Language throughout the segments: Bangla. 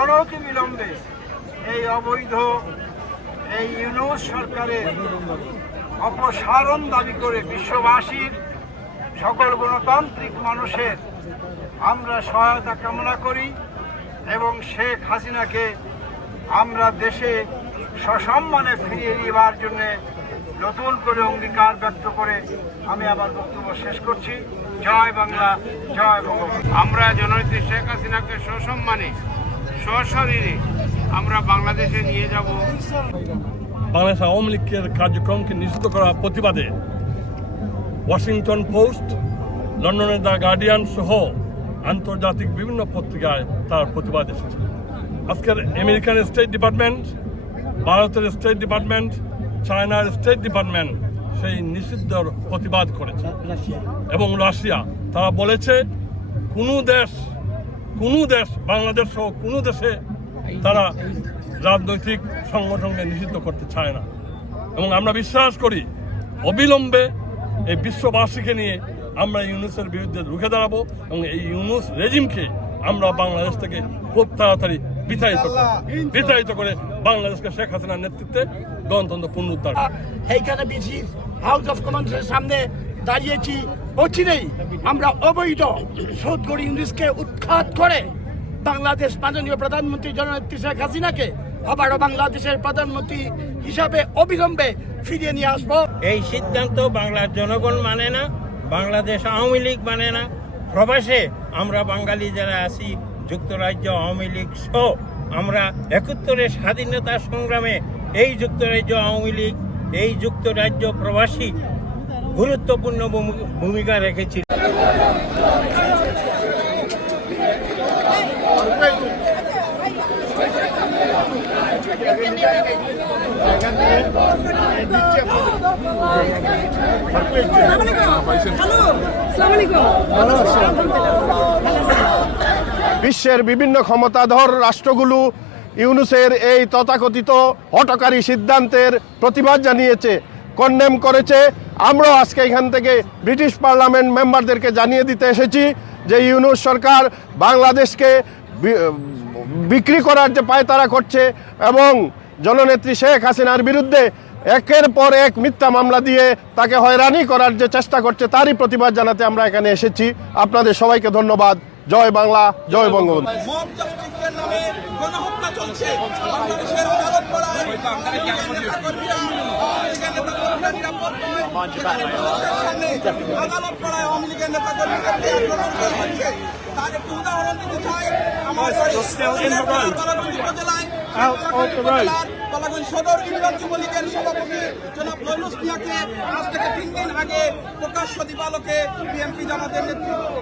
অনতিবিলম্বে এই অবৈধ এই ইউনূস সরকারের অপসারণ দাবি করে বিশ্ববাসীর সকল গণতান্ত্রিক মানুষের আমরা সহায়তা কামনা করি এবং শেখ হাসিনাকে আমরা দেশে সসম্মানে ফিরিয়ে নেবার জন্য নতুন করে অঙ্গীকার ব্যক্ত করে আমি আবার বক্তব্য শেষ করছি। জয় বাংলা, জয় বঙ্গবন্ধু। আমরা জননেত্রী শেখ হাসিনাকে সসম্মানে সশরীরে আমরা বাংলাদেশে নিয়ে যাব। বাংলাদেশ আওয়ামী লীগের কার্যক্রমকে নিষিদ্ধ করার প্রতিবাদে ওয়াশিংটন পোস্ট, লন্ডনের দ্য গার্ডিয়ান সহ আন্তর্জাতিক বিভিন্ন পত্রিকায় তার প্রতিবাদ এসেছে। আজকের আমেরিকান স্টেট ডিপার্টমেন্ট, ভারতের স্টেট ডিপার্টমেন্ট, চায়নার স্টেট ডিপার্টমেন্ট সেই নিষিদ্ধর প্রতিবাদ করেছে এবং রাশিয়া তারা বলেছে কোনো দেশ বাংলাদেশ সহ কোনো দেশে তারা রাজনৈতিক সংগঠনকে নিষিদ্ধ করতে চায় না। এবং আমরা বিশ্বাস করি অবিলম্বে এই বিশ্ববাসীকে নিয়ে আমরা ইউনূসের বিরুদ্ধে রুখে দাঁড়াবো এবং এই ইউনূস রেজিমকে আমরা বাংলাদেশ থেকে খুব তাড়াতাড়ি বিতাড়িত করে বাংলাদেশকে শেখ হাসিনার নেতৃত্বে গণতন্ত্র পুনরুদ্ধার। এইখানে বিসি হাউস অফ কমন্সের সামনে দাঁড়িয়েছি, অচিরেই আমরা অবৈধ সৌদগর ইউনূসকে উৎখাত করে বাংলাদেশ মাননীয় প্রধানমন্ত্রী জননেত্রী শেখ হাসিনাকে আবারও বাংলাদেশের প্রধানমন্ত্রী হিসাবে অবিলম্বে ফিরিয়ে নিয়ে আসবো। এই সিদ্ধান্ত বাংলার জনগণ মানে না, বাংলাদেশ আওয়ামী লীগ মানে না। প্রবাসে আমরা বাঙালি যারা আছি, যুক্তরাজ্য আওয়ামী লীগ সহ আমরা 71-এর স্বাধীনতা সংগ্রামে এই যুক্তরাজ্য আওয়ামী লীগ, এই যুক্তরাজ্য প্রবাসী গুরুত্বপূর্ণ ভূমিকা রেখেছিল। বিশ্বের বিভিন্ন ক্ষমতাধর রাষ্ট্রগুলো ইউনূসের এই তথাকথিত হঠকারী সিদ্ধান্তের প্রতিবাদ জানিয়েছে, কন্ডেম করেছে। আমরাও আজকে এখান থেকে ব্রিটিশ পার্লামেন্ট মেম্বারদেরকে জানিয়ে দিতে এসেছি যে ইউনূস সরকার বাংলাদেশকে বিক্রি করার যে পায়তারা করছে এবং জননেত্রী শেখ হাসিনার বিরুদ্ধে একের পর এক মিথ্যা মামলা দিয়ে তাকে হয়রানি করার যে চেষ্টা করছে তারই প্রতিবাদ জানাতে আমরা এখানে এসেছি। আপনাদের সবাইকে ধন্যবাদ। জয় বাংলা, জয় বঙ্গবন্ধু। সদর ইউনিয়ন যুবলীগের সভাপতি জনাব ইউনূস মিয়াকে আজ থেকে 3 দিন আগে প্রকাশ্য দিবালোকে বিএনপি জামাতের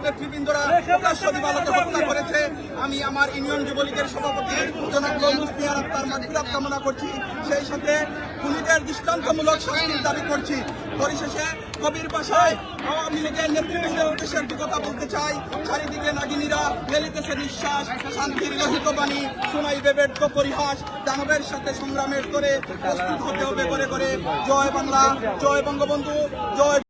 নেতৃবৃন্দরা প্রকাশ্য দিবালোকে হত্যা করেছে। আমি আমার ইউনিয়ন যুবলীগের সভাপতি জনাব ইউনূস মিয়ার আত্মার মাগফিরাত কামনা করছি, সেই সাথে খুনিদের দৃষ্টান্তমূলক শাস্তির দাবি করছি। পরিশেষে কবির ভাষায় আওয়ামী লীগের নেতৃবৃন্দের উদ্দেশ্যে একটি কথা বলতে চাই। চারিদিকে নাগিনীরা মেলিতেছে নিঃশ্বাস, শান্তির লোহিত বাণী শোনাইবে ব্যর্থ পরিহাস, দানবের সাথে সংগ্রামের করে প্রস্তুত হতে হবে করে করে। জয় বাংলা, জয় বঙ্গবন্ধু, জয়